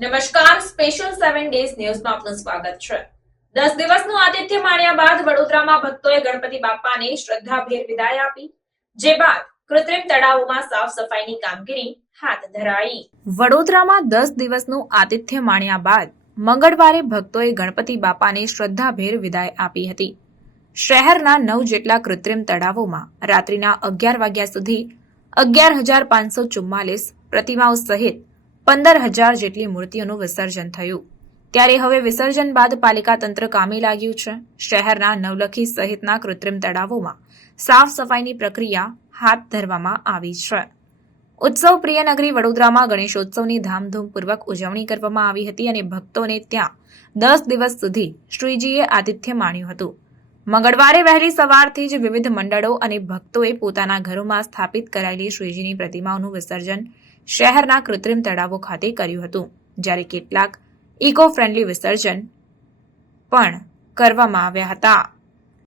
નમસ્કાર special seven days ન્યૂઝમાં આપનું સ્વાગત છે. દસ દિવસનું આતિથ્ય માણ્યા બાદ વડોદરામાં ભક્તોએ ગણપતિ બાપાને શ્રદ્ધાભેર વિદાય આપી. જે બાદ કૃત્રિમ તળાવોમાં સાફ સફાઈની કામગીરી હાથ ધરાઈ. વડોદરામાં દસ દિવસનું આતિથ્ય માણ્યા બાદ મંગળવારે ભક્તોએ ગણપતિ બાપાને શ્રદ્ધાભેર વિદાય આપી હતી. શહેરના નવ જેટલા કૃત્રિમ તળાવોમાં રાત્રિના અગિયાર વાગ્યા સુધી અગિયાર હજાર પાંચસો ચુમ્માલીસ પ્રતિમાઓ સહિત પંદર હજાર જેટલી મૂર્તિઓનું વિસર્જન થયું. ત્યારે હવે વિસર્જન બાદ પાલિકા તંત્ર કામે લાગ્યું છે. શહેરના નવલખી સહિતના કૃત્રિમ તળાવોમાં સાફ સફાઈની પ્રક્રિયા હાથ ધરવામાં આવી છે. ઉત્સવ પ્રિય નગરી વડોદરામાં ગણેશોત્સવની ધામધૂમપૂર્વક ઉજવણી કરવામાં આવી હતી અને ભક્તોને ત્યાં દસ દિવસ સુધી શ્રીજીએ આતિથ્ય માણ્યું હતું. મંગળવારે વહેલી સવારથી જ વિવિધ મંડળો અને ભક્તોએ પોતાના ઘરોમાં સ્થાપિત કરાયેલી શ્રીજીની પ્રતિમાઓનું વિસર્જન શહેરના કૃત્રિમ તળાવો ખાતે કર્યું હતું, જ્યારે કેટલાક ઇકો ફ્રેન્ડલી વિસર્જન પણ કરવામાં આવ્યા હતા.